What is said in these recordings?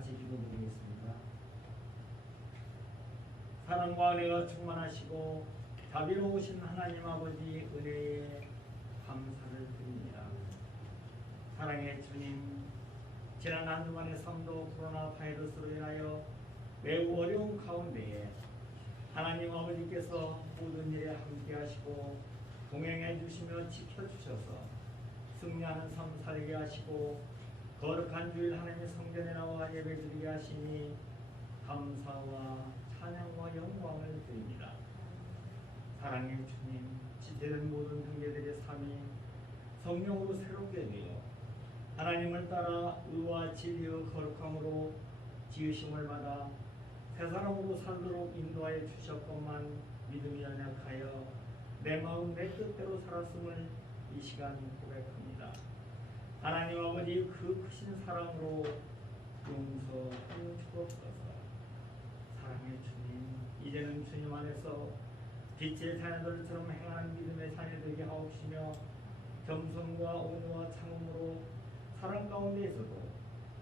같이 기도드리겠습니다. 사랑과 은혜가 충만하시고 자비로우신 하나님 아버지 은혜에 감사를 드립니다. 사랑의 주님, 지난 한 주간의 삶도 코로나 바이러스로 인하여 매우 어려운 가운데에 하나님 아버지께서 모든 일에 함께 하시고 동행해 주시며 지켜주셔서 승리하는 삶 살게 하시고 거룩한 주일 하나님의 성전에 나와 예배드리게 하시니 감사와 찬양과 영광을 드립니다. 사랑의 주님, 지체된 모든 형제들의 삶이 성령으로 새롭게 되어 하나님을 따라 의와 진리의 거룩함으로 지으심을 받아 새 사람으로 살도록 인도하여 주셨건만 믿음이 연약하여 내 마음 내 뜻대로 살았음을 이 시간 고백합니다. 하나님 아버지 그 크신 사랑으로 용서하여 주옵소서. 사랑의 주님, 이제는 주님 안에서 빛의 자녀들처럼 행하는 믿음의 자녀 되게 하옵시며 겸손과 온유와 참음으로 사랑 가운데에서도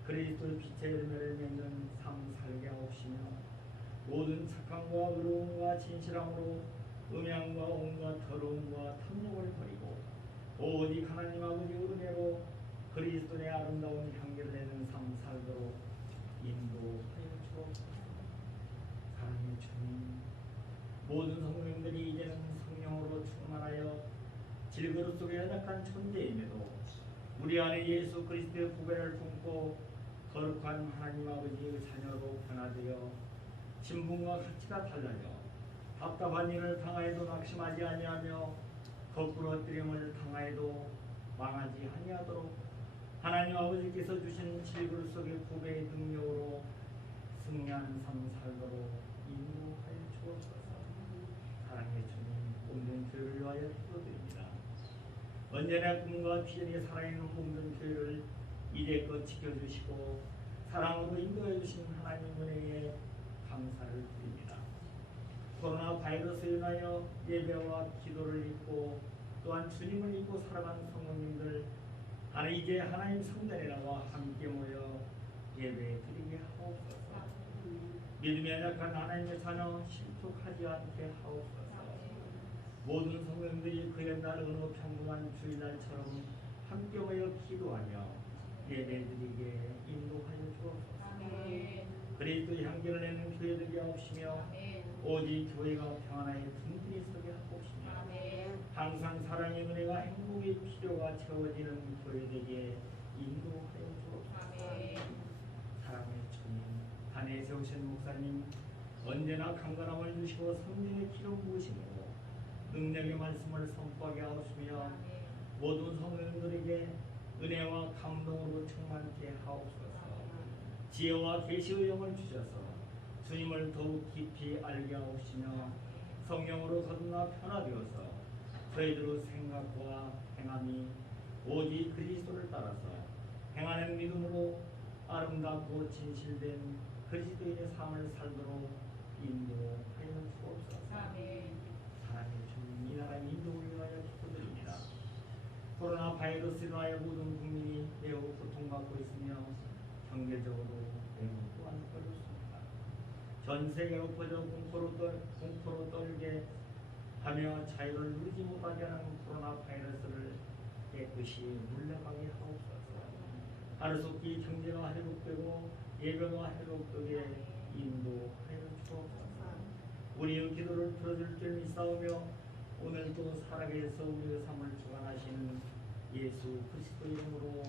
그리스도의 빛의 열매를 맺는 삶 살게 하옵시며 모든 착함과 의로움과 진실함으로 음양과 온갖 더러움과 탐욕을 버리고 오직 하나님 아버지의 은혜로 그리스도의 아름다운 향기를 내는 삶 살도록 인도하여 주옵소서. 사랑의 주님, 모든 성도님들이 이제는 성령으로 충만하여 질그릇 속에 연약한 존재임에도 우리 안에 예수 그리스도의 구배를 품고 거룩한 하나님 아버지의 자녀로 변화되어 신분과 가치가 달라져 답답한 일을 당하여도 낙심하지 아니하며 거꾸로 엎드림을 당하여도 망하지 아니하도록 하나님 아버지께서 주신 질그릇 속의 구배의 능력으로 승리하는 삶 살도록 인도하여 주옵소서. 사랑의 주님, 모든 교회를 위하여 기도드립니다. 언제나 꿈과 비전이 살아있는 모든 교회를 이제껏 지켜주시고 사랑으로 인도해 주신 하나님 은혜에 감사를 드립니다. 코로나 바이러스에 인하여 예배와 기도를 잊고 또한 주님을 잊고 살아간 성도님들 하나님 이제 하나님 성전에 나와 함께 모여 예배 드리게 하옵소서. 믿음이 연약한 하나님의 자녀 실족하지 않게 하옵소서. 모든 성도님들이 그 옛날 어느 평범한 주일날처럼 함께 모여 기도하며 예배 드리게 인도하여 주옵소서. 그리스도의 향기를 내는 교회 되게 하옵시며 오직 교회가 평안하여 든든히 서게 하옵시며 항상 사랑의 은혜가 행복의 필요가 채워지는 교회 되게 인도하여 주옵소서. 사랑의 주님, 단에 세우신 목사님 언제나 강건함을 주시고 성령의 기름 부으시고 능력의 말씀을 선포하게 하옵시며 모든 성도님들에게 은혜와 감동으로 충만케 하옵소서. 지혜와 계시의 영을 주셔서 주님을 더욱 깊이 알게 하옵시며 성령으로 거듭나 변화되어서 저희들의 생각과 행함이 오직 그리스도를 따라서 행하는 믿음으로 아름답고 진실된 그리스도인의 삶을 살도록 인도하여 주옵소서. 사랑의 주님, 이 나라 인도를 위하여 기도드립니다. 코로나 바이러스로 인하여 모든 국민이 매우 고통받고 있으며 경제적으로 매우 또한 어렵습니다. 전 세계로 퍼져 공포로 떨게 하며 자유를 누리지 못하게 하는 코로나 바이러스를 깨끗이 물러가게 하옵소서. 하루속히 경제가 회복되고 예배가 회복되게 인도하여 주옵소서. 우리의 기도를 들어줄 줄 믿사오며 오늘도 살아계셔서 우리의 삶을 주관하시는 예수 그리스도 이름으로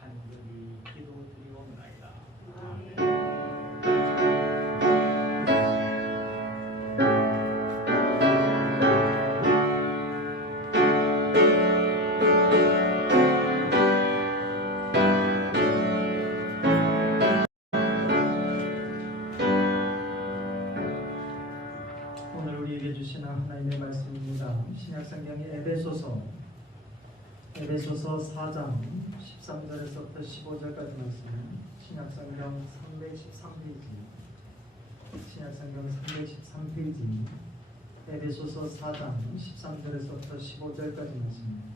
간절히 기도드리옵나이다. 아멘. 오늘 우리에게 주시는 하나님의 말씀입니다. 신약성경의 에베소서 4장 13절에서부터 15절까지 말씀, 신약성경 313페이지, 신약성경 313페이지, 에베소서 4장 13절에서부터 15절까지 말씀입니다.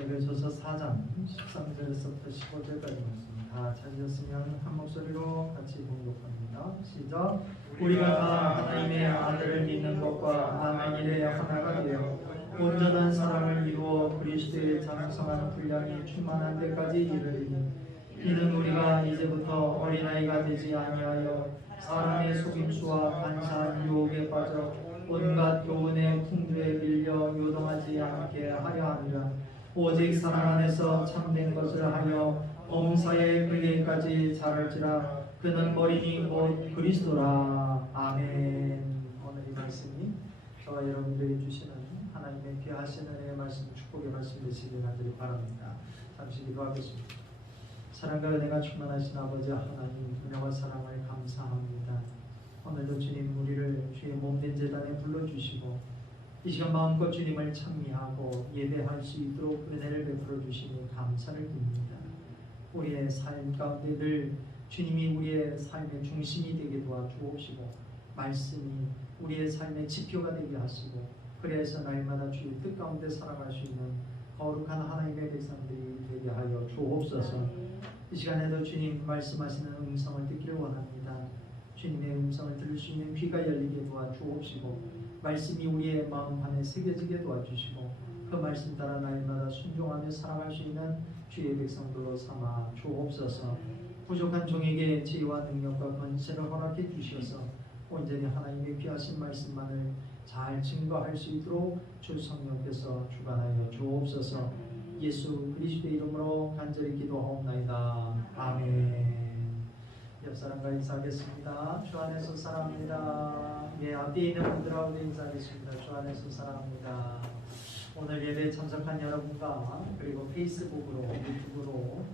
에베소서 4장 13절에서부터 15절까지 말씀 다 찾으셨으면 한 목소리로 같이 봉독합니다. 시작. 우리가 다 하나님의 아들을 믿는 것과 남은 일에 하나가 되어 온전한 사랑을 이루어 그리스도의 장성한 분량이 충만한 데까지 이르리니 이는 우리가 이제부터 어린아이가 되지 아니하여 사람의 속임수와 간사한 유혹에 빠져 온갖 교훈의 풍조에 밀려 요동하지 않게 하려 함이라. 오직 사랑 안에서 참된 것을 하여 범사에 그에까지 자랄지라. 그는 머리니 곧 그리스도라. 아멘. 오늘 이 말씀이 저와 여러분들이 주시는 하나님의 귀하신 은혜의 말씀, 축복의 말씀 되시길 간절히 바랍니다. 잠시 기도하겠습니다. 사랑과 은혜가 충만하신 아버지 하나님, 은혜와 사랑을 감사합니다. 오늘도 주님 우리를 주의 몸된 제단에 불러주시고 이 시간 마음껏 주님을 찬미하고 예배할 수 있도록 은혜를 베풀어 주시니 감사를 드립니다. 우리의 삶 가운데 늘 주님이 우리의 삶의 중심이 되게 도와주옵시고 말씀이 우리의 삶의 지표가 되게 하시고 그래서 날마다 주의 뜻 가운데 살아갈 수 있는 거룩한 하나님의 백성들이 되게 하여 주옵소서. 이 시간에도 주님 말씀하시는 음성을 듣기를 원합니다. 주님의 음성을 들을 수 있는 귀가 열리게 도와주옵시고 말씀이 우리의 마음 안에 새겨지게 도와주시고 그 말씀 따라 날마다 순종하며 살아갈 수 있는 주의 백성들로 삼아 주옵소서. 부족한 종에게 지혜와 능력과 권세를 허락해 주셔서 온전히 하나님의 귀하신 말씀만을 잘 증거할 수 있도록 주 성령께서 주관하여 주옵소서. 예수 그리스도의 이름으로 간절히 기도하옵나이다. 아멘. 옆 사람과 인사하겠습니다. 주 안에서 사랑합니다. 예, 앞뒤에 있는 분들하고 인사하겠습니다. 주 안에서 사랑합니다. 오늘 예배에 참석한 여러분과 그리고 페이스북으로 유튜브로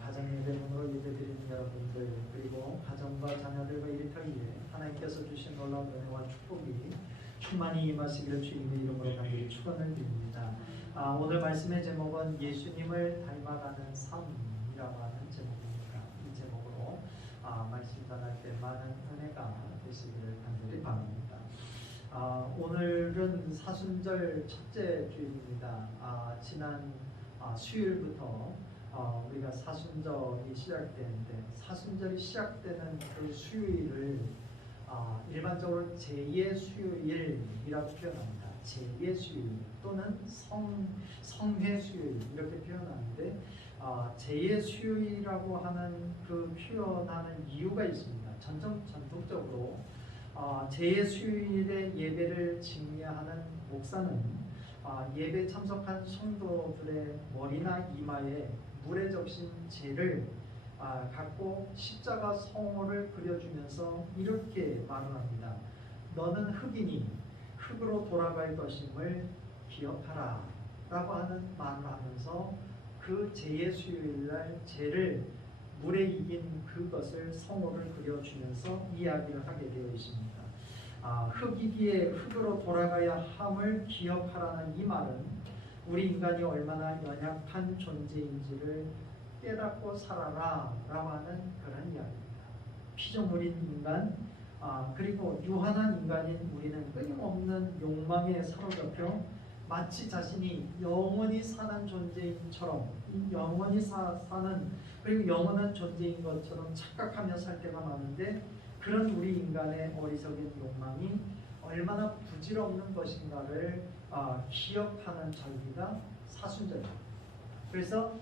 가정 예배문으로 예배드리는 여러분들 그리고 가정과 자녀들과 일터위에 하나님께서 주신 놀라운 은혜와 축복이 충만히 임하시기를 주님의 이름으로 간절히 축원을 드립니다. 오늘 말씀의 제목은 예수님을 닮아가는 삶이라고 하는 제목입니다. 이 제목으로 말씀 전할 때 많은 은혜가 되시기를 간절히 바랍니다. 오늘은 사순절 첫째 주일입니다. 지난 수요일부터 우리가 사순절이 시작되는데 사순절이 시작되는 그 수요일을 일반적으로 제2의 수요일이라고 표현합니다. 제2의 수요일 또는 성회 수요일 이렇게 표현하는데 제2의 수요일이라고 하는 그 표현하는 이유가 있습니다. 전통적으로 제2의 수요일의 예배를 증례하는 목사는 예배 참석한 성도들의 머리나 이마에 물에 적신 재를 갖고 십자가 성호를 그려주면서 이렇게 말을 합니다. 너는 흙이니 흙으로 돌아갈 것임을 기억하라 라고 하는 말을 하면서 그 제2의 수요일날 재를 물에 이긴 그것을 성호를 그려주면서 이야기를 하게 되어 있습니다. 흙이기에 흙으로 돌아가야 함을 기억하라는 이 말은 우리 인간이 얼마나 연약한 존재인지를 깨닫고 살아라 라고 하는 그런 이야기입니다. 피조물인 인간 그리고 유한한 인간인 우리는 끊임없는 욕망에 사로잡혀 마치 자신이 영원히 사는 존재인처럼 영원히 사는 그리고 영원한 존재인 것처럼 착각하며 살 때가 많은데 그런 우리 인간의 어리석은 욕망이 얼마나 부질없는 것인가를 기억하는 절기가 사순절입니다. 그래서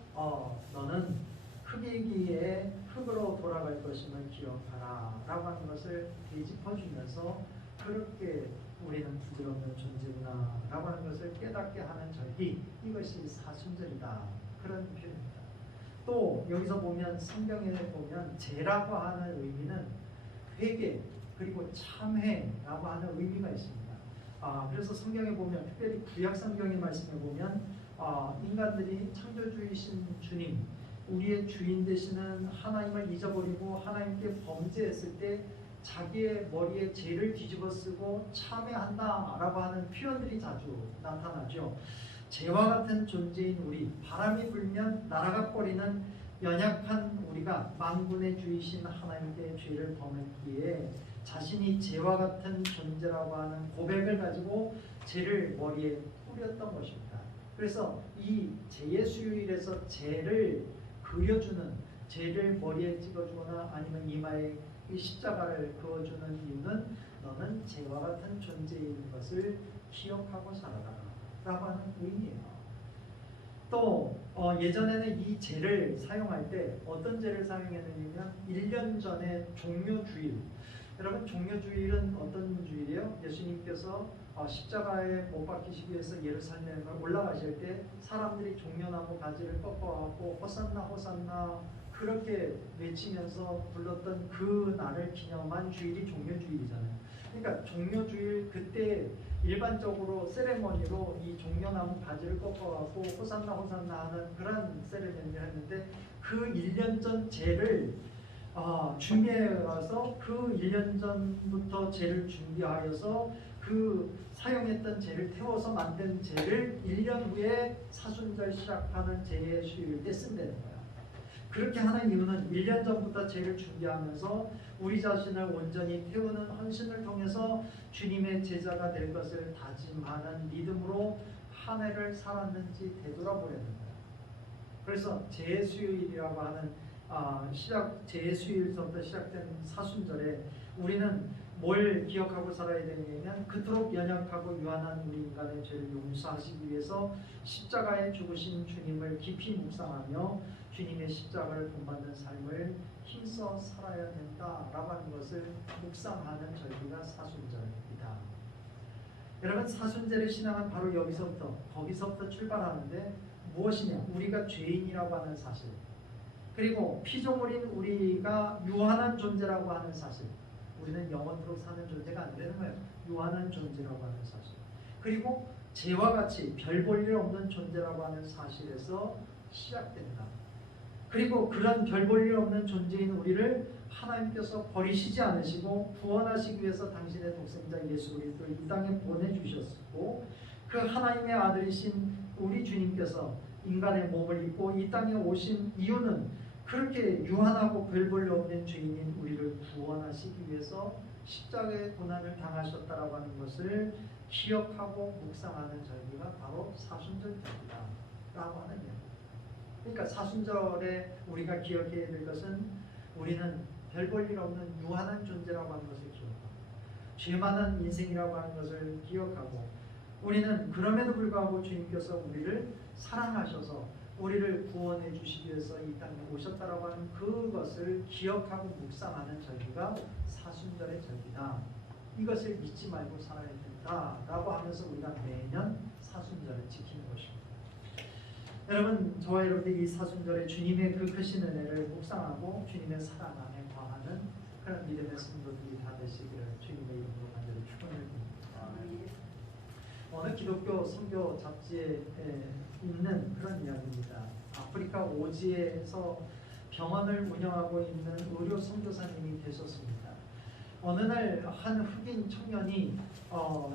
너는 흙이기에 흙으로 돌아갈 것임을 기억하라 라고 하는 것을 되짚어주면서 그렇게 우리는 부질없는 존재구나 라고 하는 것을 깨닫게 하는 절기, 이것이 사순절이다 그런 표현입니다. 또 여기서 보면 성경에 보면 죄라고 하는 의미는 회개 그리고 참회라고 하는 의미가 있습니다. 그래서 성경에 보면 특별히 구약 성경의 말씀에 보면 인간들이 창조주이신 주님 우리의 주인 되시는 하나님을 잊어버리고 하나님께 범죄했을 때 자기의 머리에 죄를 뒤집어 쓰고 참회한다 라고 하는 표현들이 자주 나타나죠. 죄와 같은 존재인 우리, 바람이 불면 날아가 버리는 연약한 우리가 만군의 주이신 하나님께 죄를 범했기에 자신이 죄와 같은 존재라고 하는 고백을 가지고 죄를 머리에 뿌렸던 것입니다. 그래서 이 재예수일에서 죄를 그려주는, 죄를 머리에 찍어주거나 아니면 이마에 이 십자가를 그어주는 이유는 너는 죄와 같은 존재인 것을 기억하고 살아라 라고 하는 의미예요. 또 예전에는 이 죄를 사용할 때 어떤 죄를 사용했느냐면 1년 전에 종료주일. 여러분, 종료주일은 어떤 주일이에요? 예수님께서 십자가에 못 박히시기 위해서 예루살렘에 올라가실 때 사람들이 종려나무 가지를 꺾어갖고 호산나 호산나 그렇게 외치면서 불렀던 그 날을 기념한 주일이 종료주일이잖아요. 그러니까 종료주일 그때 일반적으로 세레머니로 이 종려나무 가지를 꺾어갖고 호산나 호산나 하는 그런 세레머니를 했는데 그 1년 전 죄를 준비해와서 그 1년 전부터 죄를 준비하여서 그 사용했던 죄를 태워서 만든 죄를 1년 후에 사순절 시작하는 재예수일 때 쓴다는 거야. 그렇게 하는 이유는 1년 전부터 죄를 준비하면서 우리 자신을 온전히 태우는 헌신을 통해서 주님의 제자가 될 것을 다짐하는 믿음으로 한 해를 살았는지 되돌아보려는 거야. 그래서 재예수일이라고 하는 재예수일서부터 시작된 사순절에 우리는 뭘 기억하고 살아야 되냐면 그토록 연약하고 유한한 우리 인간의 죄를 용서하시기 위해서 십자가에 죽으신 주님을 깊이 묵상하며 주님의 십자가를 본받는 삶을 힘써 살아야 된다라고 하는 것을 묵상하는 절기가 사순절입니다. 여러분, 사순절의 신앙은 바로 거기서부터 출발하는데 무엇이냐? 우리가 죄인이라고 하는 사실, 그리고 피조물인 우리가 유한한 존재라고 하는 사실, 우리는 영원토록 사는 존재가 안 되는 거예요. 유한한 존재라고 하는 사실, 그리고 죄와 같이 별 볼 일 없는 존재라고 하는 사실에서 시작된다. 그리고 그런 별 볼 일 없는 존재인 우리를 하나님께서 버리시지 않으시고 구원하시기 위해서 당신의 독생자 예수 그리스도를 이 땅에 보내주셨고, 그 하나님의 아들이신 우리 주님께서 인간의 몸을 입고 이 땅에 오신 이유는 그렇게 유한하고 별 볼 일 없는 죄인인 우리를 구원하시기 위해서 십자가의 고난을 당하셨다라고 하는 것을 기억하고 묵상하는 절기가 바로 사순절입니다 라고 하는 이야기. 그러니까 사순절에 우리가 기억해야 될 것은 우리는 별 볼 일 없는 유한한 존재라고 하는 것을 기억하고, 죄 많은 인생이라고 하는 것을 기억하고, 우리는 그럼에도 불구하고 주님께서 우리를 사랑하셔서 우리를 구원해 주시기 위해서 이 땅에 오셨다라고 하는 그것을 기억하고 묵상하는 절기가 사순절의 절기다. 이것을 잊지 말고 살아야 된다라고 하면서 우리가 매년 사순절을 지키는 것입니다. 여러분, 저와 여러분들이 이 사순절에 주님의 그 크신 은혜를 묵상하고 주님의 사랑 안에 거하는 그런 믿음의 성도들이 다 되시기를 주님의 이름으로 간절히 축원을 드립니다. 어느 기독교 선교 잡지에 있는 그런 이야기입니다. 아프리카 오지에서 병원을 운영하고 있는 의료 선교사님이 계셨습니다. 어느 날 한 흑인 청년이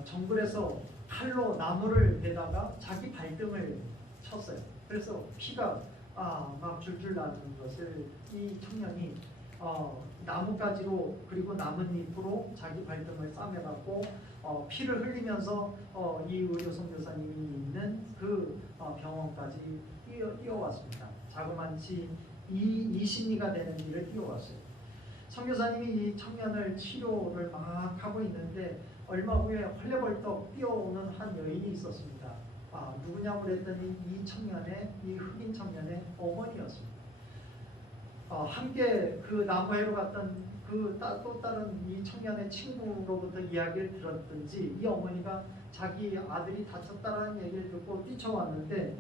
정글에서 칼로 나무를 베다가 자기 발등을 쳤어요. 그래서 피가 막 줄줄 나는 것을 이 청년이 나뭇가지로 그리고 나뭇잎으로 자기 발등을 싸매갖고 피를 흘리면서 이 의료 선교사님이 있는 그 병원까지 뛰어왔습니다. 자그마치 20리가 되는 길을 뛰어왔어요. 선교사님이 이 청년을 치료를 막 하고 있는데 얼마 후에 헐레벌떡 뛰어오는 한 여인이 있었습니다. 누구냐고 그랬더니 이 흑인 청년의 어머니였습니다. 함께 그 나무해로 갔던 또 다른 이 청년의 친구로부터 이야기를 들었든지 이 어머니가 자기 아들이 다쳤다라는 얘기를 듣고 뛰쳐왔는데,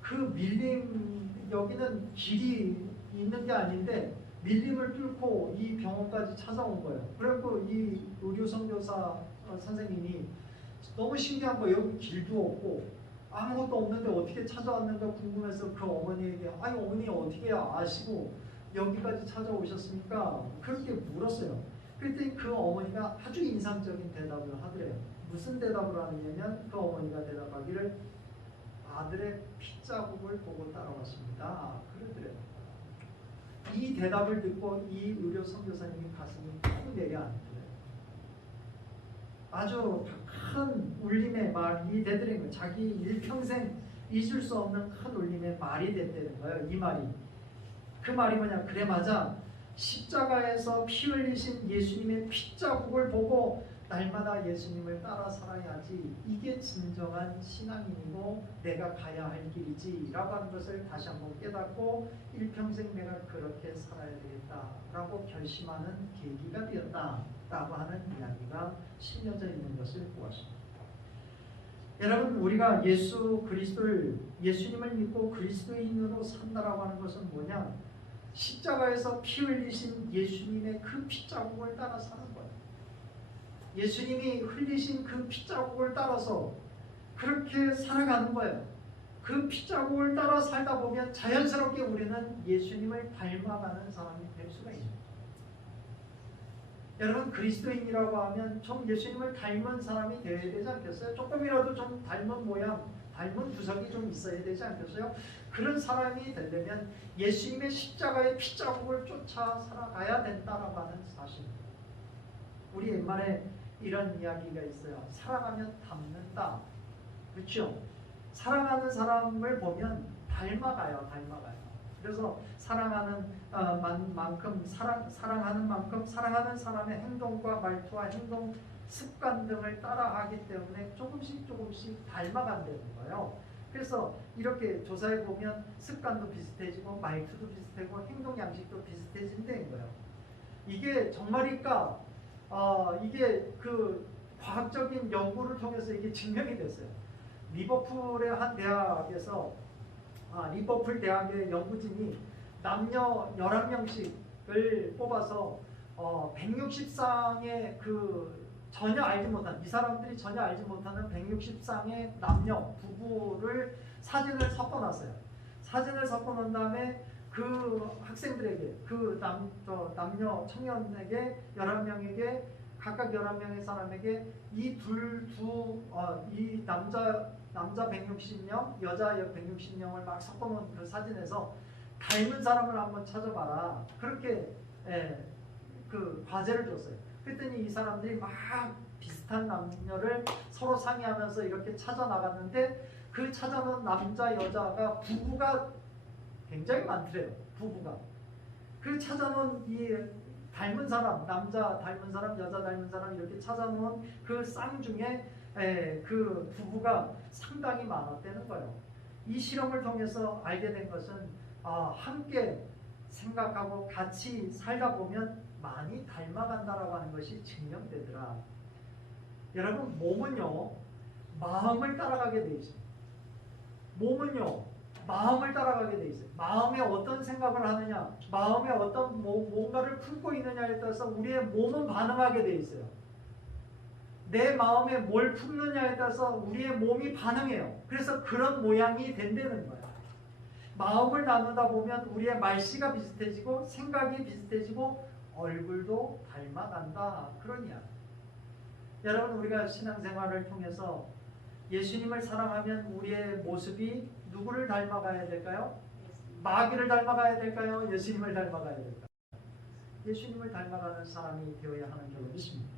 그 밀림, 여기는 길이 있는 게 아닌데 밀림을 뚫고 이 병원까지 찾아온 거예요. 그래서 이 의료 선교사 선생님이 너무 신기한 거예요. 여기 길도 없고 아무것도 없는데 어떻게 찾아왔는가 궁금해서 그 어머니에게 아니 어머니 어떻게 아시고 여기까지 찾아오셨습니까? 그렇게 물었어요. 그랬더니 그 어머니가 아주 인상적인 대답을 하더래요. 무슨 대답을 하느냐면 그 어머니가 대답하기를 아들의 핏자국을 보고 따라왔습니다. 그러더래요. 이 대답을 듣고 이 의료 선교사님이 가슴이 푹 내려앉더래요. 아주 큰 울림의 말이 되더래요. 자기 일평생 있을 수 없는 큰 울림의 말이 됐다는 거예요. 이 말이. 그 말이 뭐냐? 그래 맞아. 십자가에서 피 흘리신 예수님의 핏자국을 보고 날마다 예수님을 따라 살아야지. 이게 진정한 신앙인이고 내가 가야 할 길이지 라고 하는 것을 다시 한번 깨닫고 일평생 내가 그렇게 살아야 되겠다라고 결심하는 계기가 되었다라고 하는 이야기가 실려져 있는 것을 보았습니다. 여러분, 우리가 예수님을 믿고 그리스도인으로 산다라고 하는 것은 뭐냐? 십자가에서 피 흘리신 예수님의 그 핏자국을 따라 사는 거예요. 예수님이 흘리신 그 핏자국을 따라서 그렇게 살아가는 거예요. 그 핏자국을 따라 살다 보면 자연스럽게 우리는 예수님을 닮아가는 사람이 될 수가 있습니다. 여러분, 그리스도인이라고 하면 좀 예수님을 닮은 사람이 되어야 되지 않겠어요? 조금이라도 좀 닮은 모양, 닮은 구석이 좀 있어야 되지 않겠어요? 그런 사람이 되려면 예수님의 십자가의 핏자국을 쫓아 살아가야 된다라고 하는 사실입니다. 우리 옛말에 이런 이야기가 있어요. 사랑하면 닮는다. 그렇죠? 사랑하는 사람을 보면 닮아가요. 그래서 사랑하는 만큼 사랑하는 만큼 사랑하는 사람의 행동과 말투와 행동 습관 등을 따라하기 때문에 조금씩 닮아간다는 거예요. 그래서 이렇게 조사해 보면 습관도 비슷해지고 말투도 비슷하고 행동 양식도 비슷해진다는 거예요. 이게 정말일까? 이게 그 과학적인 연구를 통해서 이게 증명이 됐어요. 리버풀의 한 대학에서 리버풀 대학의 연구진이 남녀 11명씩을 뽑아서 160쌍의 그 전혀 알지 못한, 이 사람들이 전혀 알지 못하는 160쌍의 남녀 부부를 사진을 섞어놨어요. 사진을 섞어놓은 다음에 그 학생들에게, 그 남녀 청년에게 11명에게 각각 11명의 사람에게 이 이 남자 160명, 여자 160명을 막 섞어놓은 그 사진에서 닮은 사람을 한번 찾아봐라. 그렇게 그 과제를 줬어요. 그랬더니 이 사람들이 막 비슷한 남녀를 서로 상의하면서 이렇게 찾아 나갔는데 그 찾아놓은 남자 여자가 부부가 굉장히 많더래요. 부부가. 그 찾아놓은 이 닮은 사람, 남자 닮은 사람, 여자 닮은 사람 이렇게 찾아놓은 그 쌍 중에 그 부부가 상당히 많았다는 거예요. 이 실험을 통해서 알게 된 것은 함께 생각하고 같이 살다 보면 많이 닮아간다라고 하는 것이 증명되더라. 여러분, 몸은요 마음을 따라가게 돼 있어요. 몸은요 마음을 따라가게 돼 있어요. 마음에 어떤 생각을 하느냐, 마음에 어떤 뭔가를 품고 있느냐에 따라서 우리의 몸은 반응하게 돼 있어요. 내 마음에 뭘 품느냐에 따라서 우리의 몸이 반응해요. 그래서 그런 모양이 된다는 거예요. 마음을 나누다 보면 우리의 말씨가 비슷해지고 생각이 비슷해지고 얼굴도 닮아간다. 그런 이야기. 여러분, 우리가 신앙생활을 통해서 예수님을 사랑하면 우리의 모습이 누구를 닮아가야 될까요? 마귀를 닮아가야 될까요? 예수님을 닮아가야 될까요? 예수님을 닮아가는 사람이 되어야 하는 줄로 믿습니다.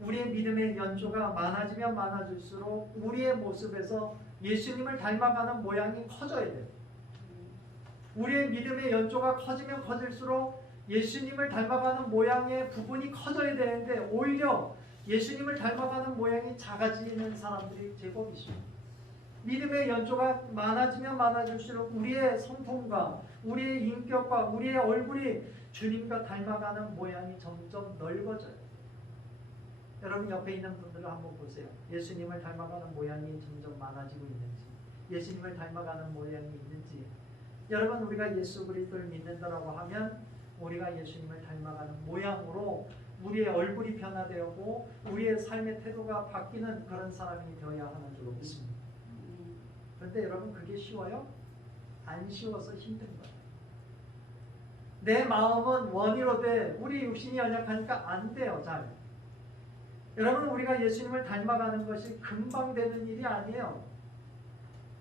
우리의 믿음의 연조가 많아지면 많아질수록 우리의 모습에서 예수님을 닮아가는 모양이 커져야 돼요. 우리의 믿음의 연조가 커지면 커질수록 예수님을 닮아가는 모양의 부분이 커져야 되는데 오히려 예수님을 닮아가는 모양이 작아지는 사람들이 제법 있습니다. 믿음의 연조가 많아지면 많아질수록 우리의 성품과 우리의 인격과 우리의 얼굴이 주님과 닮아가는 모양이 점점 넓어져요. 여러분, 옆에 있는 분들을 한번 보세요. 예수님을 닮아가는 모양이 점점 많아지고 있는지, 예수님을 닮아가는 모양이 있는지. 여러분, 우리가 예수 그리스도를 믿는다라고 하면 우리가 예수님을 닮아가는 모양으로 우리의 얼굴이 변화되고 우리의 삶의 태도가 바뀌는 그런 사람이 되어야 하는 줄로 믿습니다. 그런데 여러분, 그게 쉬워요? 안 쉬워서 힘든 거예요. 내 마음은 원이로되 우리 육신이 연약하니까 안 돼요. 잘. 여러분, 우리가 예수님을 닮아가는 것이 금방 되는 일이 아니에요.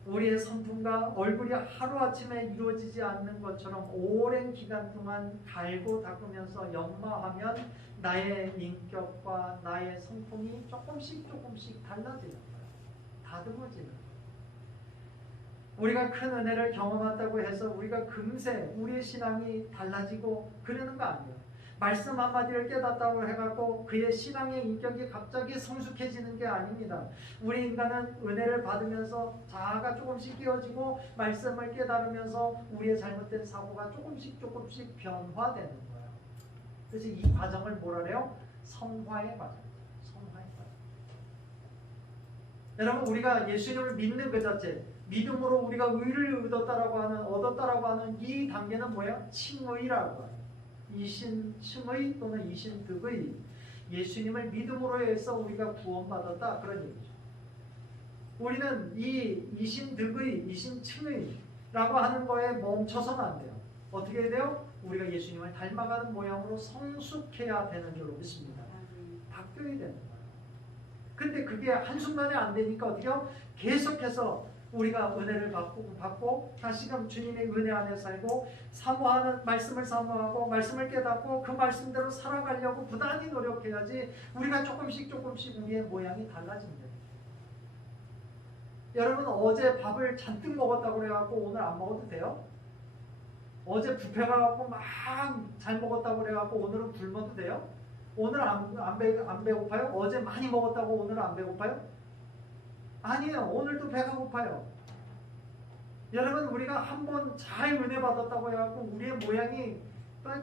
우리의 성품과 얼굴이 하루아침에 이루어지지 않는 것처럼 오랜 기간 동안 갈고 닦으면서 연마하면 나의 인격과 나의 성품이 조금씩 달라지는 거예요. 다듬어지는 거예요. 우리가 큰 은혜를 경험한다고 해서 우리가 금세 우리의 신앙이 달라지고 그러는 거 아니에요. 말씀 한마디를 깨닫다고 해갖고 그의 신앙의 인격이 갑자기 성숙해지는 게 아닙니다. 우리 인간은 은혜를 받으면서 자아가 조금씩 끼어지고 말씀을 깨달으면서 우리의 잘못된 사고가 조금씩 변화되는 거예요. 그래서 이 과정을 뭐라 그래요? 성화의 과정. 성화의 과정. 여러분, 우리가 예수님을 믿는 그 자체, 믿음으로 우리가 의를 얻었다라고 하는 이 단계는 뭐예요? 칭의라고 해요. 이신칭의 또는 이신득의, 예수님을 믿음으로 해서 우리가 구원받았다, 그런 얘기죠. 우리는 이 이신득의, 이신칭의라고 하는 거에 멈춰서는 안 돼요. 어떻게 해야 돼요? 우리가 예수님을 닮아가는 모양으로 성숙해야 되는 줄로 믿습니다. 바뀌어야 되는 거예요. 근데 그게 한순간에 안 되니까 어떻게 해요? 계속해서 우리가 은혜를 받고 다시금 주님의 은혜 안에 살고 사모하는 말씀을 사모하고 말씀을 깨닫고 그 말씀대로 살아가려고 부단히 노력해야지 우리가 조금씩 우리의 모양이 달라집니다. 여러분, 어제 밥을 잔뜩 먹었다고 그래갖고 오늘 안 먹어도 돼요? 어제 뷔페가 갖고 막 잘 먹었다고 그래갖고 오늘은 굶어도 돼요? 오늘 안 배고파요? 어제 많이 먹었다고 오늘은 안 배고파요? 아니에요. 오늘도 배가 고파요. 여러분, 우리가 한번 잘 은혜 받았다고 해갖고 우리의 모양이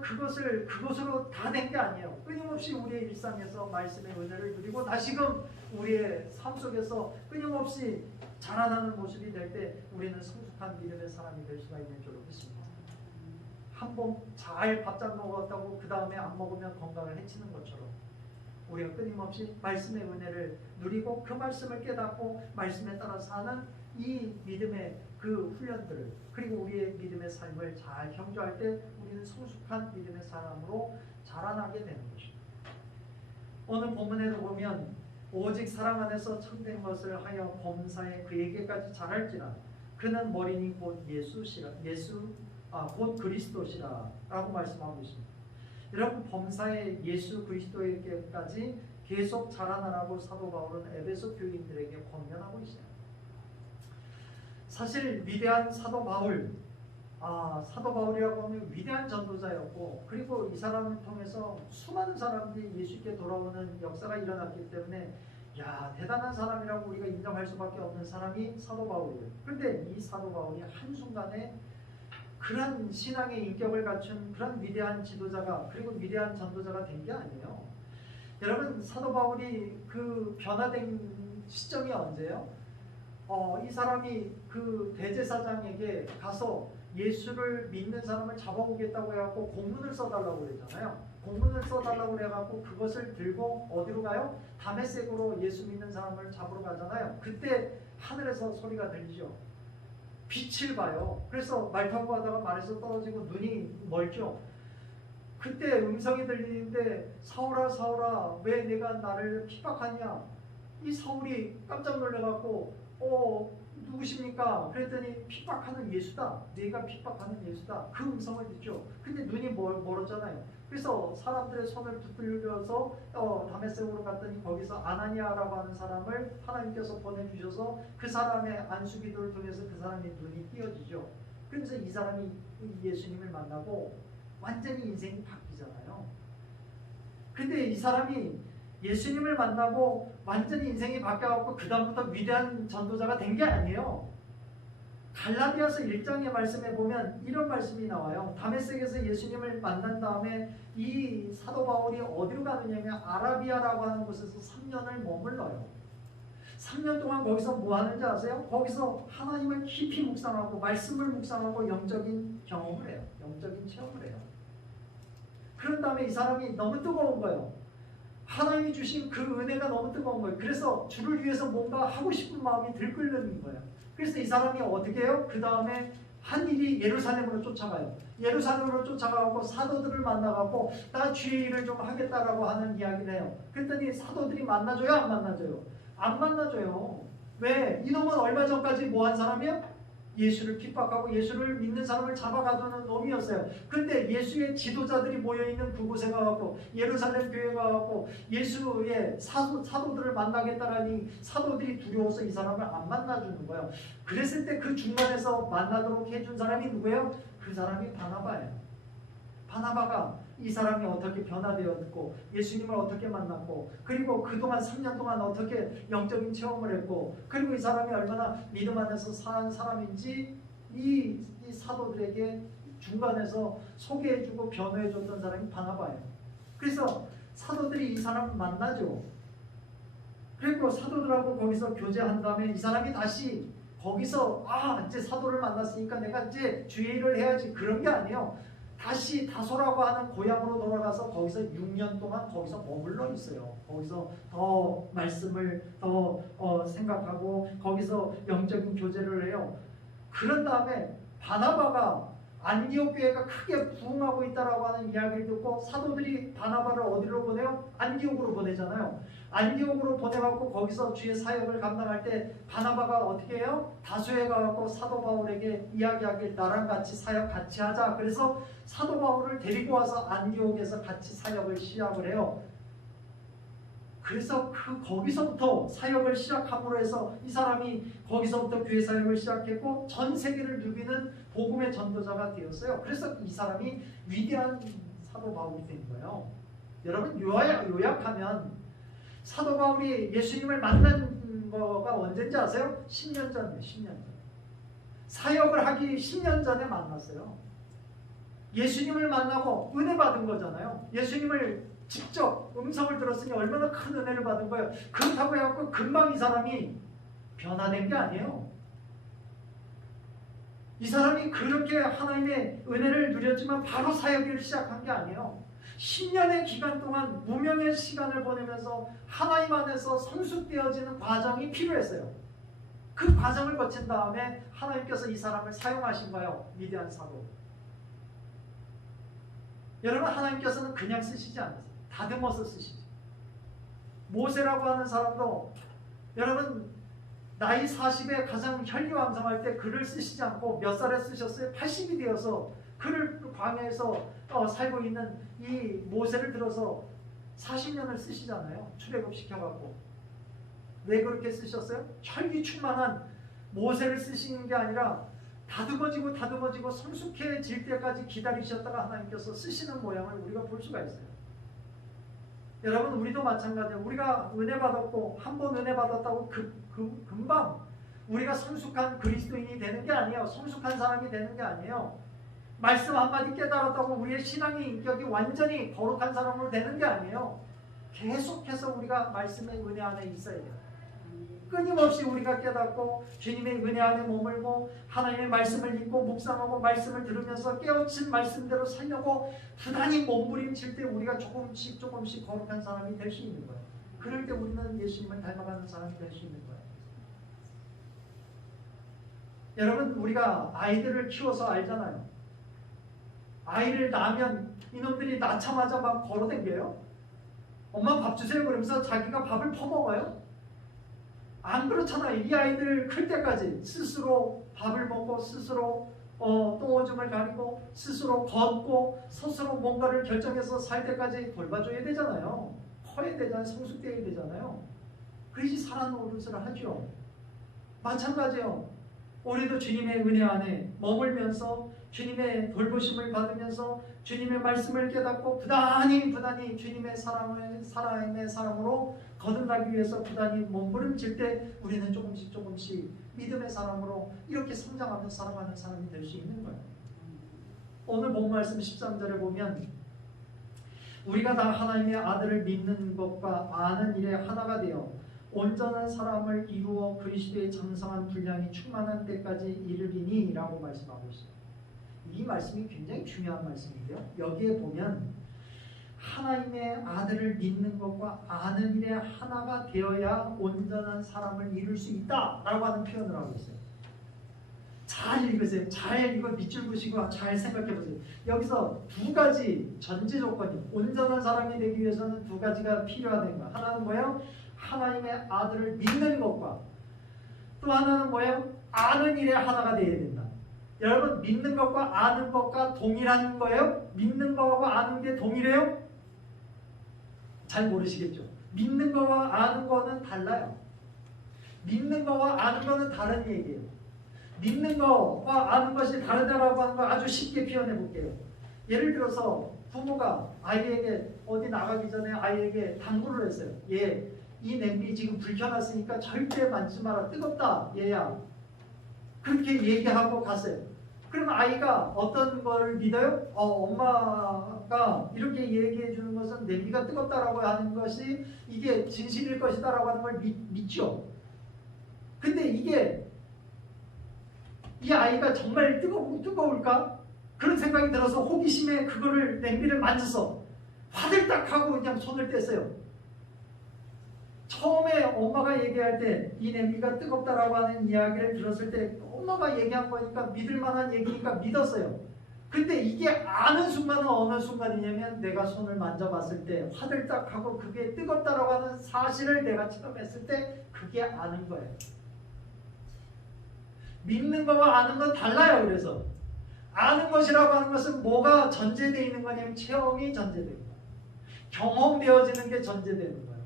그것으로 다 된 게 아니에요. 끊임없이 우리의 일상에서 말씀의 은혜를 누리고 다시금 우리의 삶 속에서 끊임없이 자라나는 모습이 될 때 우리는 성숙한 믿음의 사람이 될 수가 있는 줄로 믿습니다. 한번 잘 밥잘 먹었다고 그 다음에 안 먹으면 건강을 해치는 것처럼 우리가 끊임없이 말씀의 은혜를 누리고 그 말씀을 깨닫고 말씀에 따라 사는 이 믿음의 그 훈련들을, 그리고 우리의 믿음의 삶을 잘 경주할 때 우리는 성숙한 믿음의 사람으로 자라나게 되는 것입니다. 오늘 본문에도 보면 오직 사랑 안에서 참된 것을 하여 범사에 그에게까지 자랄지라 그는 머리니 곧 곧 그리스도시라 라고 말씀하고 있습니다. 여러분, 범사에 예수 그리스도에게까지 계속 자라나라고 사도 바울은 에베소 교인들에게 권면하고 있어요. 사실 위대한 사도 바울이라고 하면 위대한 전도자였고, 그리고 이 사람을 통해서 수많은 사람들이 예수께 돌아오는 역사가 일어났기 때문에 대단한 사람이라고 우리가 인정할 수밖에 없는 사람이 사도 바울이에요. 그런데 이 사도 바울이 한순간에 그런 신앙의 인격을 갖춘 그런 위대한 지도자가, 그리고 위대한 전도자가 된 게 아니에요. 여러분, 사도 바울이 그 변화된 시점이 언제예요? 이 사람이 그 대제사장에게 가서 예수를 믿는 사람을 잡아오겠다고 해갖고 공문을 써달라고 그러잖아요. 공문을 써달라고 그래갖고 그것을 들고 어디로 가요? 다메섹으로 예수 믿는 사람을 잡으러 가잖아요. 그때 하늘에서 소리가 들리죠. 빛을 봐요. 그래서 말 타고 가다가 말에서 떨어지고 눈이 멀죠. 그때 음성이 들리는데 사울아 사울아 왜 내가 나를 핍박하냐. 이 사울이 깜짝 놀라갖고 누구십니까? 그랬더니 핍박하는 예수다. 내가 핍박하는 예수다. 그 음성을 듣죠. 근데 눈이 멀었잖아요. 그래서 사람들의 손을 붙들려서 다메섹으로 갔더니 거기서 아나니아라고 하는 사람을 하나님께서 보내주셔서 그 사람의 안수기도를 통해서 그 사람의 눈이 띄어지죠. 그래서 이 사람이 예수님을 만나고 완전히 인생이 바뀌잖아요. 근데 이 사람이 예수님을 만나고 완전히 인생이 바뀌어갖고 그 다음부터 위대한 전도자가 된 게 아니에요. 갈라디아서 1장의 말씀에 보면 이런 말씀이 나와요. 다메섹에서 예수님을 만난 다음에 이 사도 바울이 어디로 가느냐면 아라비아라고 하는 곳에서 3년을 머물러요. 3년 동안 거기서 뭐 하는지 아세요? 거기서 하나님을 깊이 묵상하고 말씀을 묵상하고 영적인 경험을 해요. 영적인 체험을 해요. 그런 다음에 이 사람이 너무 뜨거운 거예요. 하나님이 주신 그 은혜가 너무 뜨거운 거예요. 그래서 주를 위해서 뭔가 하고 싶은 마음이 들끓는 거예요. 그래서 이 사람이 어떻게 해요? 그 다음에 한 일이 예루살렘으로 쫓아가요. 예루살렘으로 쫓아가고 사도들을 만나고 나 주의 일을 좀 하겠다라고 하는 이야기를 해요. 그랬더니 사도들이 만나줘요? 안 만나줘요? 안 만나줘요. 왜? 이놈은 얼마 전까지 뭐 한 사람이야? 예수를 핍박하고 예수를 믿는 사람을 잡아가두는 놈이었어요. 근데 예수의 지도자들이 모여있는 그곳에 가갖고 예루살렘 교회에 가갖고 예수의 사도들을 만나겠다라니 사도들이 두려워서 이 사람을 안 만나주는 거예요. 그랬을 때 그 중간에서 만나도록 해준 사람이 누구예요? 그 사람이 바나바예요. 바나바가 이 사람이 어떻게 변화되었고 예수님을 어떻게 만났고 그리고 그동안 3년 동안 어떻게 영적인 체험을 했고 그리고 이 사람이 얼마나 믿음 안에서 산 사람인지 이 사도들에게 중간에서 소개해주고 변호해줬던 사람이 바나바예요. 그래서 사도들이 이 사람을 만나죠. 그리고 사도들하고 거기서 교제한 다음에 이 사람이 다시 거기서 이제 사도를 만났으니까 내가 이제 주의 일을 해야지 그런 게 아니에요. 다시 다소라고 하는 고향으로 돌아가서 거기서 6년 동안 거기서 머물러 있어요. 거기서 더 말씀을 더 생각하고 거기서 영적인 교제를 해요. 그런 다음에 바나바가 안디옥 교회가 크게 부흥하고 있다라고 하는 이야기를 듣고 사도들이 바나바를 어디로 보내요? 안디옥으로 보내잖아요. 안디옥으로 보내갖고 거기서 주의 사역을 감당할 때 바나바가 어떻게 해요? 다소에 가갖고 사도 바울에게 이야기하길 나랑 같이 사역 같이 하자. 그래서 사도 바울을 데리고 와서 안디옥에서 같이 사역을 시작을 해요. 그래서 거기서부터 사역을 시작함으로 해서 이 사람이 거기서부터 교회 사역을 시작했고 전 세계를 누비는 복음의 전도자가 되었어요. 그래서 이 사람이 위대한 사도 바울이 된 거예요. 여러분 요약하면 사도 바울이 예수님을 만난 거가 언제인지 아세요? 10년 전이에요. 10년 전. 사역을 하기 10년 전에 만났어요. 예수님을 만나고 은혜 받은 거잖아요. 예수님을 직접 음성을 들었으니 얼마나 큰 은혜를 받은 거예요. 그렇다고 해갖고 금방 이 사람이 변화된 게 아니에요. 이 사람이 그렇게 하나님의 은혜를 누렸지만 바로 사역을 시작한 게 아니에요. 10년의 기간 동안 무명의 시간을 보내면서 하나님 안에서 성숙되어지는 과정이 필요했어요. 그 과정을 거친 다음에 하나님께서 이 사람을 사용하신 거예요. 위대한 사도. 여러분 하나님께서는 그냥 쓰시지 않으세요. 다듬어서 쓰시죠. 모세라고 하는 사람도 여러분 나이 40에 가장 혈기왕성할 때 글을 쓰시지 않고 몇 살에 쓰셨어요? 80이 되어서 글을 광야에서 살고 있는 이 모세를 들어서 40년을 쓰시잖아요. 출애굽 시켜갖고. 왜 그렇게 쓰셨어요? 혈기 충만한 모세를 쓰시는 게 아니라 다듬어지고 성숙해질 때까지 기다리셨다가 하나님께서 쓰시는 모양을 우리가 볼 수가 있어요. 여러분 우리도 마찬가지예요. 우리가 은혜 받았고 한 번 은혜 받았다고 금방 우리가 성숙한 그리스도인이 되는 게 아니에요. 성숙한 사람이 되는 게 아니에요. 말씀 한마디 깨달았다고 우리의 신앙의 인격이 완전히 거룩한 사람으로 되는 게 아니에요. 계속해서 우리가 말씀의 은혜 안에 있어야 돼요. 끊임없이 우리가 깨닫고 주님의 은혜 안에 머물고 하나님의 말씀을 읽고 묵상하고 말씀을 들으면서 깨우친 말씀대로 살려고 부단히 몸부림칠 때 우리가 조금씩 거룩한 사람이 될 수 있는 거예요. 그럴 때 우리는 예수님을 닮아가는 사람이 될 수 있는 거예요. 여러분 우리가 아이들을 키워서 알잖아요. 아이를 낳으면 이놈들이 낳자마자 막 걸어댕겨요. 엄마 밥 주세요 그러면서 자기가 밥을 퍼먹어요. 안 그렇잖아요. 이 아이들 클 때까지 스스로 밥을 먹고 스스로 똥오줌을 가리고 스스로 걷고 스스로 뭔가를 결정해서 살 때까지 돌봐줘야 되잖아요. 커야 되잖아요. 성숙되어야 되잖아요. 그래야지 살아 노릇을 하죠. 마찬가지요. 우리도 주님의 은혜 안에 머물면서 주님의 돌보심을 받으면서 주님의 말씀을 깨닫고 부단히 주님의 사랑의 사랑으로 거듭나기 위해서 부단히 몸부림칠 때 우리는 조금씩 믿음의 사람으로 이렇게 성장하며 살아가는 사람이 될 수 있는 거예요. 오늘 본 말씀 13절에 보면 우리가 다 하나님의 아들을 믿는 것과 아는 일에 하나가 되어 온전한 사람을 이루어 그리스도의 장성한 분량이 충만한 때까지 이르리니 라고 말씀하고 있어요. 이 말씀이 굉장히 중요한 말씀인데요. 여기에 보면 하나님의 아들을 믿는 것과 아는 일에 하나가 되어야 온전한 사람을 이룰 수 있다라고 하는 표현을 하고 있어요. 잘 읽으세요. 잘 이거 밑줄 그시고 잘 생각해 보세요. 여기서 두 가지 전제 조건이 온전한 사람이 되기 위해서는 두 가지가 필요하다는 거예요. 하나는 뭐예요? 하나님의 아들을 믿는 것과 또 하나는 뭐예요? 아는 일에 하나가 되어야 된다. 여러분 믿는 것과 아는 것과 동일한 거예요? 믿는 거와 아는 게 동일해요? 잘 모르시겠죠? 믿는 거와 아는 거는 달라요. 믿는 거와 아는 거는 다른 얘기예요. 믿는 거와 아는 것이 다르다라고 하는 걸 아주 쉽게 표현해 볼게요. 예를 들어서 부모가 아이에게 어디 나가기 전에 아이에게 당부를 했어요. 얘, 이 냄비 지금 불 켜놨으니까 절대 만지지 마라. 뜨겁다 얘야. 그렇게 얘기하고 갔어요. 그러면 아이가 어떤 걸 믿어요? 엄마가 이렇게 얘기해 주는 것은 냄비가 뜨겁다라고 하는 것이 이게 진실일 것이다라고 하는 걸 믿죠. 근데 이게 이 아이가 정말 뜨거울까? 그런 생각이 들어서 호기심에 그거를 냄비를 만져서 화들딱하고 그냥 손을 뗐어요. 처음에 엄마가 얘기할 때 이 냄비가 뜨겁다라고 하는 이야기를 들었을 때 엄마가 얘기한 거니까 믿을 만한 얘기니까 믿었어요. 근데 이게 아는 순간은 어느 순간이냐면 내가 손을 만져봤을 때 화들딱하고 그게 뜨겁다라고 하는 사실을 내가 체험했을 때 그게 아는 거예요. 믿는 거와 아는 건 달라요. 그래서 아는 것이라고 하는 것은 뭐가 전제되어 있는 거냐면 체험이 전제되는 거예요. 경험되어지는 게 전제되는 거예요.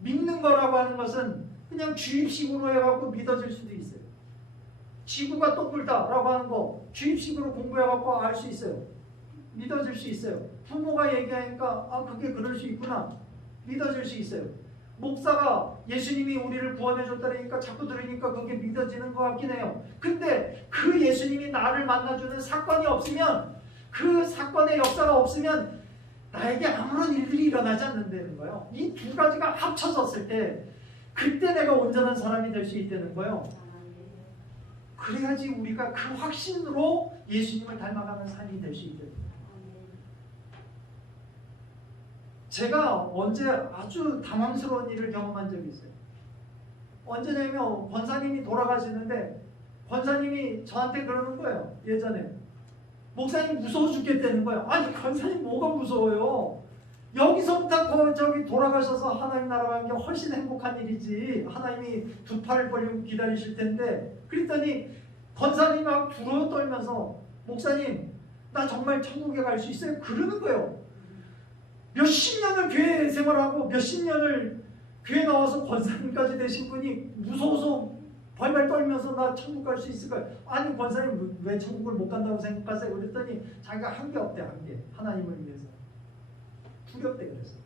믿는 거라고 하는 것은 그냥 주입식으로 해갖고 믿어질 수도 있어요. 지구가 동글다라고 하는 거 주입식으로 공부해갖고 알 수 있어요. 믿어질 수 있어요. 부모가 얘기하니까 그게 그럴 수 있구나. 믿어질 수 있어요. 목사가 예수님이 우리를 구원해줬다니까 자꾸 들으니까 그게 믿어지는 것 같긴 해요. 근데 그 예수님이 나를 만나주는 사건이 없으면 그 사건의 역사가 없으면 나에게 아무런 일들이 일어나지 않는다는 거예요. 이 두 가지가 합쳐졌을 때 그때 내가 온전한 사람이 될 수 있다는 거예요. 그래야지 우리가 그 확신으로 예수님을 닮아가는 삶이 될 수 있다는 거예요. 제가 언제 아주 당황스러운 일을 경험한 적이 있어요. 언제냐면 권사님이 돌아가시는데 권사님이 저한테 그러는 거예요. 예전에 목사님 무서워 죽겠다는 거예요. 아니 권사님 뭐가 무서워요? 여기서부터 저기 돌아가셔서 하나님 나라 가는 게 훨씬 행복한 일이지. 하나님이 두 팔을 벌리고 기다리실 텐데. 그랬더니 권사님이 막 불어 떨면서 목사님 나 정말 천국에 갈 수 있어요? 그러는 거예요. 몇십 년을 교회 생활하고 몇십 년을 교회 나와서 권사님까지 되신 분이 무서워서 발발 떨면서 나 천국 갈 수 있을까요? 아니 권사님 왜 천국을 못 간다고 생각하세요? 그랬더니 자기가 한 게 없대. 한 게. 하나님을 위해서. 두렵대 그랬어요.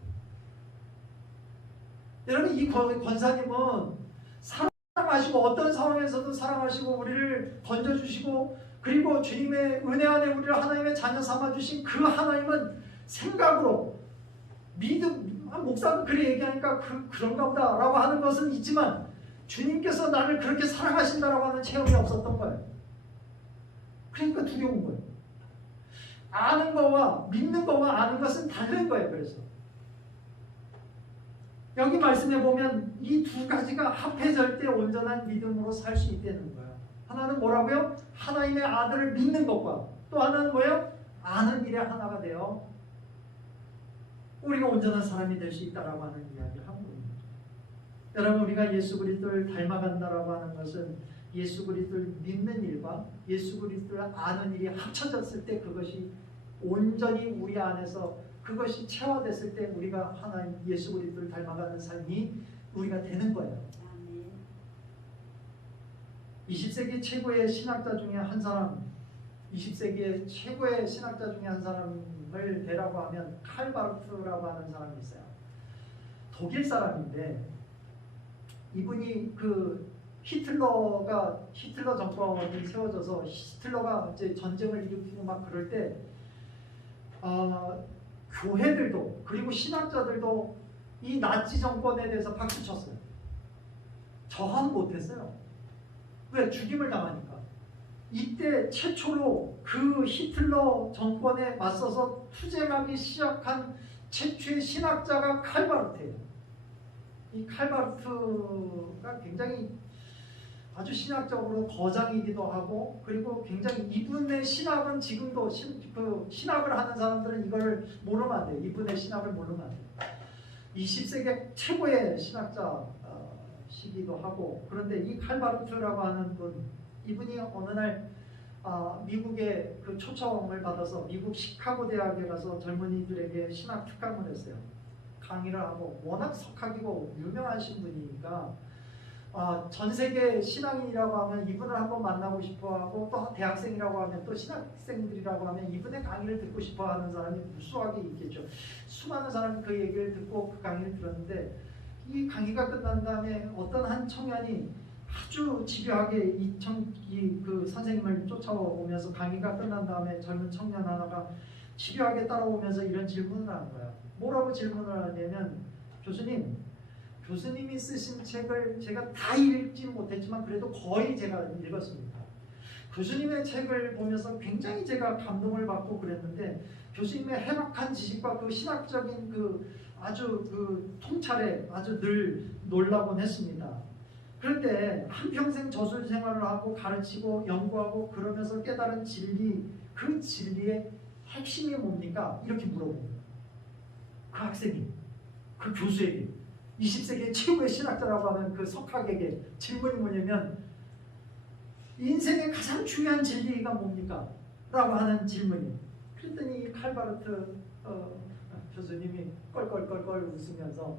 여러분 이 권사님은 사랑하시고 어떤 상황에서도 사랑하시고 우리를 건져주시고 그리고 주님의 은혜 안에 우리를 하나님의 자녀 삼아주신 그 하나님은 생각으로 믿음, 목사도 그래 얘기하니까 그런가 보다 라고 하는 것은 있지만 주님께서 나를 그렇게 사랑하신다라고 하는 체험이 없었던 거예요. 그러니까 두려운 거예요. 아는 거와 믿는 거와 아는 것은 다른 거예요. 그래서 여기 말씀해 보면 이 두 가지가 합해질 때 온전한 믿음으로 살 수 있다는 거예요. 하나는 뭐라고요? 하나님의 아들을 믿는 것과 또 하나는 뭐예요? 아는 일에 하나가 되어 우리가 온전한 사람이 될 수 있다라고 하는 이야기를 하고 있는 거죠. 여러분 우리가 예수 그리스도를 닮아간다라고 하는 것은 예수 그리스도를 믿는 일과 예수 그리스도를 아는 일이 합쳐졌을 때 그것이 온전히 우리 안에서 그것이 체화됐을 때 우리가 하나님 예수 그리스도를 닮아가는 삶이 우리가 되는 거예요. 20세기 최고의 신학자 중에 한 사람, 20세기의 최고의 신학자 중에 한 사람을 대라고 하면 칼 바르트라고 하는 사람이 있어요. 독일 사람인데 이분이 히틀러 정권이 세워져서 히틀러가 이제 전쟁을 일으키고 막 그럴 때 교회들도 그리고 신학자들도 이 나치 정권에 대해서 박수 쳤어요. 저항 못했어요. 왜? 죽임을 당하니까. 이때 최초로 그 히틀러 정권에 맞서서 투쟁하기 시작한 최초의 신학자가 칼바르트예요. 이 칼바르트가 굉장히 아주 신학적으로 거장이기도 하고 그리고 굉장히 이분의 신학은 지금도 신학을 하는 사람들은 이걸 모르면 안 돼요. 이분의 신학을 모르면 안 돼요. 20세기 최고의 신학자 시기도 하고. 그런데 이 칼바르트라고 하는 분, 이분이 어느 날 미국의 그 초청을 받아서 미국 시카고 대학에 가서 젊은이들에게 신학 특강을 했어요. 강의를 하고 워낙 석학이고 유명하신 분이니까 전 세계 신앙인이라고 하면 이분을 한번 만나고 싶어하고, 또 대학생이라고 하면, 또 신학생들이라고 하면 이분의 강의를 듣고 싶어하는 사람이 무수하게 있겠죠. 수많은 사람이 그 얘기를 듣고 그 강의를 들었는데, 이 강의가 끝난 다음에 어떤 한 청년이 아주 집요하게 그 선생님을 쫓아오면서, 강의가 끝난 다음에 젊은 청년 하나가 집요하게 따라오면서 이런 질문을 하는 거야. 뭐라고 질문을 하냐면, 교수님이 쓰신 책을 제가 다 읽지 못했지만 그래도 거의 제가 읽었습니다. 교수님의 책을 보면서 굉장히 제가 감동을 받고 그랬는데, 교수님의 해박한 지식과 그 신학적인 아주 통찰에 아주 늘 놀라곤 했습니다. 그런데 한평생 저술 생활을 하고 가르치고 연구하고 그러면서 깨달은 진리, 그 진리의 핵심이 뭡니까? 이렇게 물어봅니다. 그 학생이, 그 교수에게, 20세기 최고의 신학자라고 하는 그 석학에게 질문이 뭐냐면, 인생의 가장 중요한 진리가 뭡니까? 라고 하는 질문이. 그랬더니 칼바르트 교수님이 껄껄껄껄 웃으면서,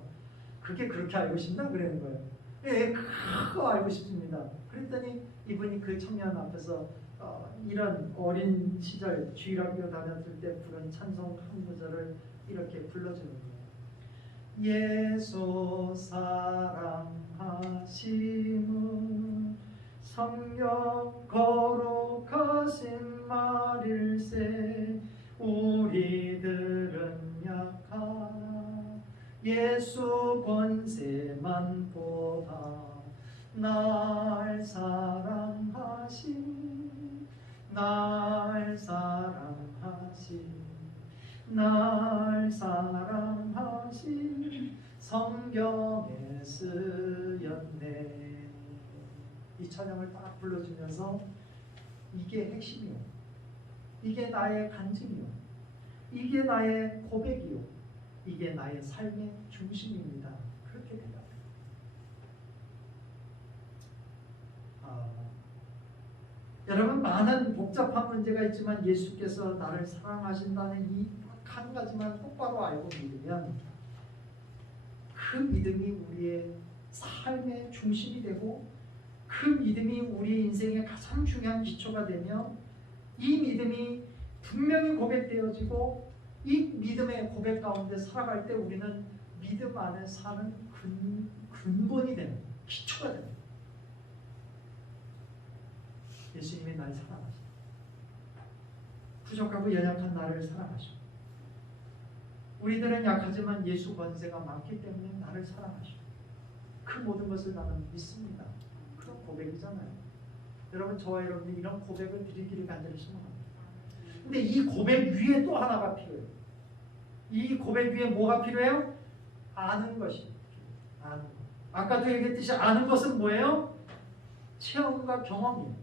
그게 그렇게 알고 싶나? 그러는 거예요. 예, 그거 알고 싶습니다. 그랬더니 이분이 그 청년 앞에서 이런 어린 시절 주일학교 다녔을 때 부른 찬송 한 구절을 이렇게 불러주는 거예요. 예수 사랑하심은 성령 거룩하신 말일세. 우리들은 약하나 예수 권세만 보다 날 사랑하신, 날 사랑하신, 날 사랑하신 성경에 쓰였네. 이 찬양을 딱 불러주면서, 이게 핵심이요, 이게 나의 간증이요, 이게 나의 고백이요, 이게 나의 삶의 중심입니다. 그렇게 대답해요. 여러분, 많은 복잡한 문제가 있지만 예수께서 나를 사랑하신다는 이 한 가지만 똑바로 알고 믿으면, 그 믿음이 우리의 삶의 중심이 되고, 그 믿음이 우리 인생의 가장 중요한 기초가 되며, 이 믿음이 분명히 고백되어지고, 이 믿음의 고백 가운데 살아갈 때 우리는 믿음 안에 사는 근본이 되는, 기초가 되는, 예수님이 날 사랑하시고, 부족하고 연약한 나를 사랑하시고, 우리들은 약하지만 예수 권세가 많기 때문에 나를 사랑하시고, 그 모든 것을 나는 믿습니다. 그런 고백이잖아요. 여러분, 저와 여러분이 이런 고백을 드리기를 간절히 소망합니다. 근데 이 고백 위에 또 하나가 필요해요. 이 고백 위에 뭐가 필요해요? 아는 것이 필요해요. 아는 것. 아까도 얘기했듯이 아는 것은 뭐예요? 체험과 경험이에요.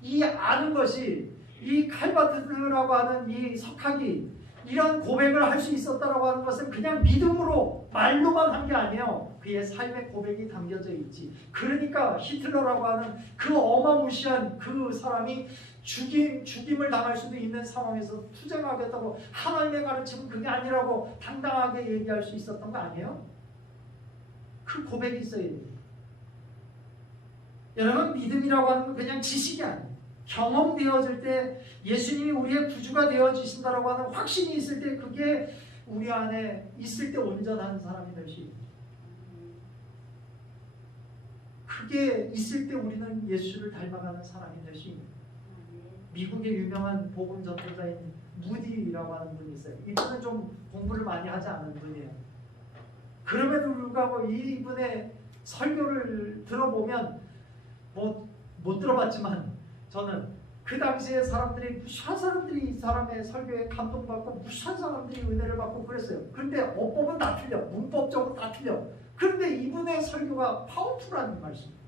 이 아는 것이, 이 칼바르트라고 하는 이 석학이 이런 고백을 할 수 있었다라고 하는 것은 그냥 믿음으로 말로만 한 게 아니에요. 그의 삶의 고백이 담겨져 있지. 그러니까 히틀러라고 하는 그 어마무시한 그 사람이 죽임을 당할 수도 있는 상황에서 투쟁하겠다고, 하나님의 가르침은 그게 아니라고 당당하게 얘기할 수 있었던 거 아니에요? 그 고백이 있어야 돼요. 여러분, 믿음이라고 하는 건 그냥 지식이 아니에요. 경험되어질 때, 예수님이 우리의 구주가 되어주신다라고 하는 확신이 있을 때, 그게 우리 안에 있을 때 온전한 사람이 될 수 있는, 그게 있을 때 우리는 예수를 닮아가는 사람이 될 수 있는. 미국의 유명한 복음 전도자인 무디라고 하는 분이 있어요. 이분은 좀 공부를 많이 하지 않은 분이에요. 그럼에도 불구하고 이분의 설교를 들어보면, 못 들어봤지만 저는 그 당시에 무수한 사람들이 이 사람의 설교에 감동받고, 무수한 사람들이 은혜를 받고 그랬어요. 그런데 어법은 다 틀려, 문법적으로 다 틀려. 그런데 이분의 설교가 파워풀한 말씀이에요.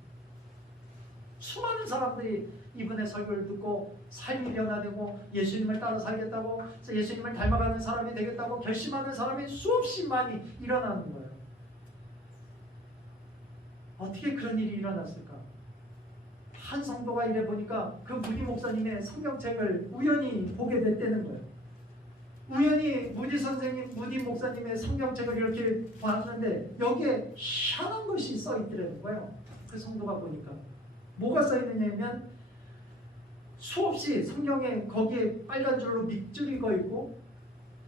수많은 사람들이 이분의 설교를 듣고 삶이 변화되고, 예수님을 따라 살겠다고, 예수님을 닮아가는 사람이 되겠다고 결심하는 사람이 수없이 많이 일어나는 거예요. 어떻게 그런 일이 일어났을까? 한 성도가 이래 보니까 그 무디 목사님의 성경책을 우연히 보게 됐다는 거예요. 우연히 무디 목사님의 성경책을 이렇게 봤는데 여기에 희한한 것이 써 있더라는 거예요. 그 성도가 보니까 뭐가 써 있느냐면 수없이 성경에 거기에 빨간 줄로 밑줄이 거 있고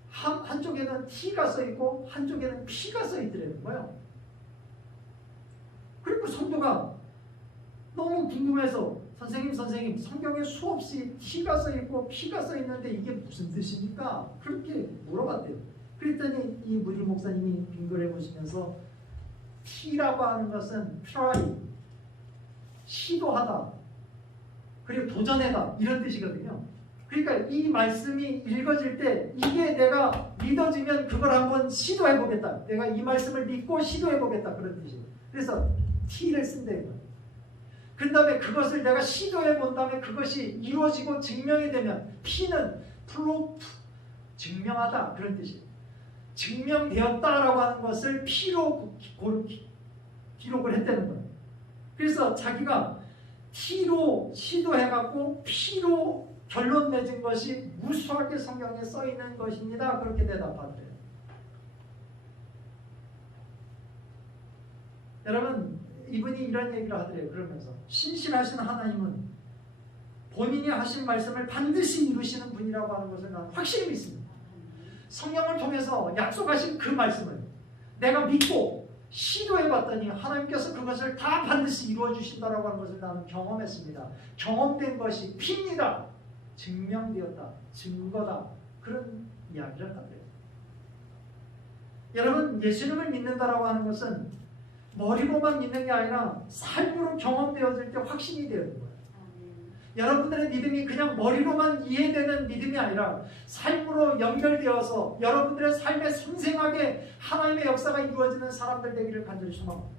한쪽에는 T가 써 있고 한쪽에는 P가 써 있더라는 거예요. 그리고 성도가 너무 궁금해서 선생님 성경에 수없이 T가 써 있고 P가 써 있는데 이게 무슨 뜻입니까? 그렇게 물어봤대요. 그랬더니 이 무디 목사님이 빙글해 보시면서 T라고 하는 것은 try, 시도하다, 그리고 도전해다 이런 뜻이거든요. 그러니까 이 말씀이 읽어질 때 이게 내가 믿어지면 그걸 한번 시도해보겠다. 내가 이 말씀을 믿고 시도해보겠다 그런 뜻이에요. 그래서 T를 쓴대요. 그 다음에 그것을 내가 시도해본 다음에 그것이 이루어지고 증명이 되면 P는 프로프, 증명하다 그런 뜻이에요. 증명되었다라고 하는 것을 P로 기록을 했다는 거예요. 그래서 자기가 T로 시도해갖고 P로 결론 맺은 것이 무수하게 성경에 써있는 것입니다. 그렇게 대답하더래요. 여러분 이분이 이런 얘기를 하더래요. 그러면서 신실하신 하나님은 본인이 하신 말씀을 반드시 이루시는 분이라고 하는 것을 나는 확실히 믿습니다. 성령을 통해서 약속하신 그 말씀을 내가 믿고 시도해봤더니 하나님께서 그것을 다 반드시 이루어주신다라고 하는 것을 나는 경험했습니다. 경험된 것이 P입니다. 증명되었다. 증거다. 그런 이야기를 하더래요. 여러분 예수님을 믿는다라고 하는 것은 머리로만 믿는 게 아니라 삶으로 경험되어질 때 확신이 되는 거예요. 여러분들의 믿음이 그냥 머리로만 이해되는 믿음이 아니라 삶으로 연결되어서 여러분들의 삶에 생생하게 하나님의 역사가 이루어지는 사람들 되기를 간절히 소망합니다.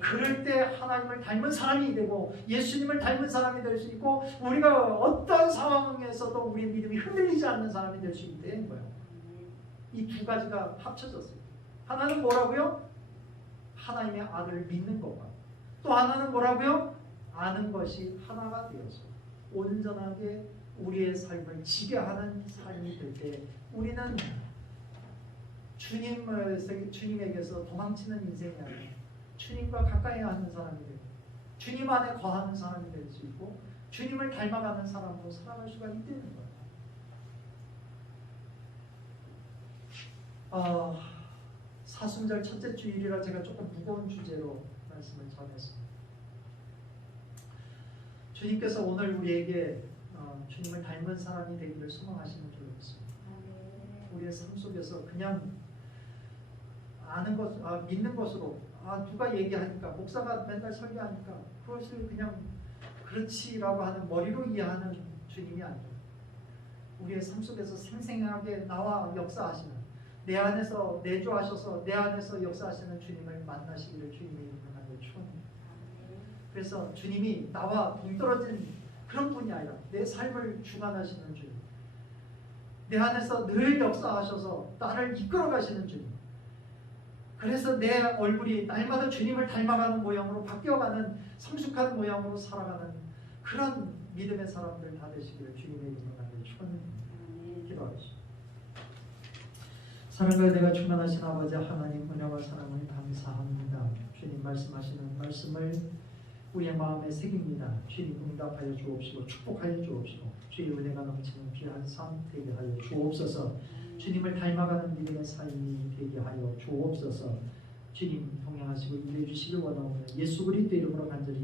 그럴 때 하나님을 닮은 사람이 되고 예수님을 닮은 사람이 될 수 있고 우리가 어떤 상황에서도 우리의 믿음이 흔들리지 않는 사람이 될 수 있는 거예요. 이 두 가지가 합쳐졌어요. 하나는 뭐라고요? 하나님의 아들을 믿는 것과 또 하나는 뭐라고요? 아는 것이 하나가 되어서 온전하게 우리의 삶을 지게 하는 삶이 될 때 우리는 주님에게서 도망치는 인생이 아니라 주님과 가까이 하는 사람이 되고 주님 안에 거하는 사람이 될 수 있고 주님을 닮아가는 사람으로 살아갈 수가 있다는 거예요. 사순절 첫째 주일이라 제가 조금 무거운 주제로 말씀을 전했습니다. 주님께서 오늘 우리에게 주님을 닮은 사람이 되기를 소망하시는 줄 믿습니다. 우리의 삶 속에서 그냥 아는 것, 믿는 것으로 누가 얘기하니까 목사가 맨날 설교하니까 그것을 그냥 그렇지라고 하는 머리로 이해하는 주님이 아니라 우리의 삶 속에서 생생하게 나와 역사하시는 내 안에서 내주하셔서 내 안에서 역사하시는 주님을 만나시기를 주님의 이름으로 간절히 축원합니다. 그래서 주님이 나와 동떨어진 그런 분이 아니라 내 삶을 주관하시는 주님, 내 안에서 늘 역사하셔서 나를 이끌어 가시는 주님, 그래서 내 얼굴이 날마다 주님을 닮아가는 모양으로 바뀌어가는 성숙한 모양으로 살아가는 그런 믿음의 사람들 다 되시기를 주님의 이름으로 간절히 축원합니다. 기도하겠습니다. 사랑과 내가 충만하신 아버지 하나님 은혜와 사랑을 감사합니다. 주님 말씀하시는 말씀을 우리의 마음에 새깁니다. 주님 응답하여 주옵시고 축복하여 주옵시고 주의 은혜가 넘치는 귀한 삶 되게 하여 주옵소서. 주님을 닮아가는 믿음의 삶이 되게 하여 주옵소서. 주님 동행하시고 인도해 주시길 원하오며 예수 그리스도 이름으로 간절히